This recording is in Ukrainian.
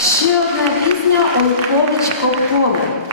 Ще одна пісня Олькович поле.